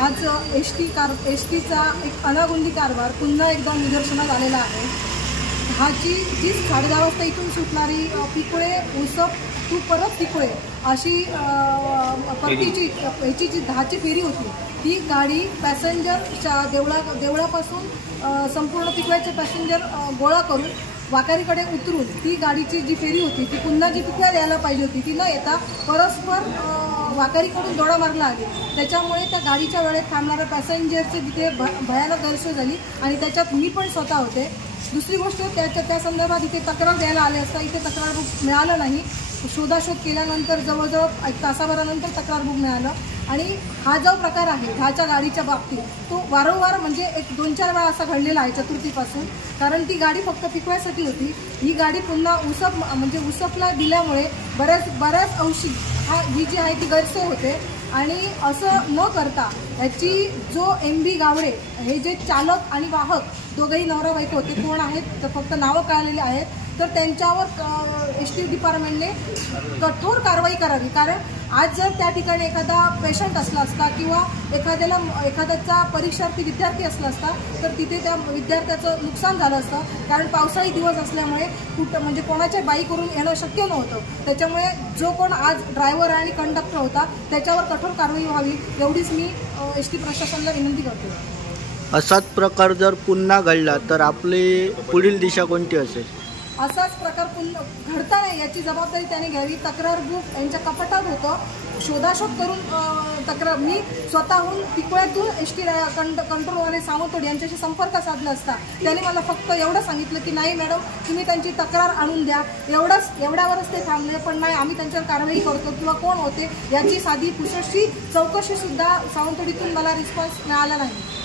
आज एसटीचा एक अनागोंदी कारभार पुन्हा एकदा निदर्शनास आलेला आहे। ह्याची जी 10:30 वाजता इथून सुटणारी पिकुळे उसप तू परत पिकुळे अशी परतीची याची जी 10ची फेरी होती, ती गाडी पॅसेंजरच्या देवळापासून संपूर्ण पिकुळ्याचे पॅसेंजर गोळा करून वाकारीकडे उतरून ती गाडीची जी फेरी होती ती पुन्हा जी पिकुळ्याला यायला पाहिजे होती ती न येता परस्पर वाकारीकडून दौडा मारला आली। त्याच्यामुळे त्या गाडीच्या वेळेत थांबणाऱ्या पॅसेंजरचे तिथे भयानक गैरसोय झाली आणि त्याच्यात मी पण स्वतः होते। दुसरी गोष्ट त्या संदर्भात इथे तक्रार द्यायला आले असता इथे तक्रार बुक मिळालं नाही। शोधाशोध केल्यानंतर जवळजवळ 1 तासाभरानंतर तक्रार बुक मिळालं आणि हा जो प्रकार आहे ह्याच्या गाडीच्या बाबतीत तो वारंवार म्हणजे 1-2-4 वेळा असा घडलेला आहे चतुर्थीपासून। कारण ती गाडी फक्त पिकवायसाठी होती, ही गाडी पुन्हा उसपला दिल्यामुळे बऱ्याच अंशी ही जी आहे ती गैरसोय होते आणि असं न करता ह्याची जो MB गावडे हे जे चालक आणि वाहक दोघेही नवरा बायको होते, कोण आहेत तर फक्त नावं कळलेली आहेत, तर त्यांच्यावर ST डिपार्टमेंटने कठोर कारवाई करावी। कारण आज जर त्या ठिकाणी एखादा पेशंट असला असता किंवा एखाद्याचा परीक्षार्थी विद्यार्थी असला असता तर तिथे त्या विद्यार्थ्याचं नुकसान झालं असतं। कारण पावसाळी दिवस असल्यामुळे म्हणजे कोणाच्या बाईकवरून येणं शक्य नव्हतं। त्याच्यामुळे जो कोण आज ड्रायव्हर आणि कंडक्टर होता त्याच्यावर कठोर कारवाई व्हावी एवढीच मी ST प्रशासनाला विनंती करतो। असाच प्रकार जर पुन्हा घडला तर आपली पुढील दिशा कोणती असेल? असाच प्रकार पुन्हा घडता नाही याची जबाबदारी त्याने घ्यावी। तक्रार बुक यांच्या कपाटात होतं, शोधाशोध करून तक्रार मी स्वतःहून पिकुळ्यातून ST कंट्रोलवाले सावंतवाडी यांच्याशी संपर्क साधला असता त्याने मला फक्त एवढं सांगितलं की नाही मॅडम तुम्ही त्यांची तक्रार आणून द्या, एवढ्यावरच ते थांबले। पण नाही, आम्ही त्यांच्यावर कारवाई करतो किंवा कोण होते याची साधी पुसटशी चौकशीसुद्धा सावंतवाडीतून मला रिस्पॉन्स मिळाला नाही।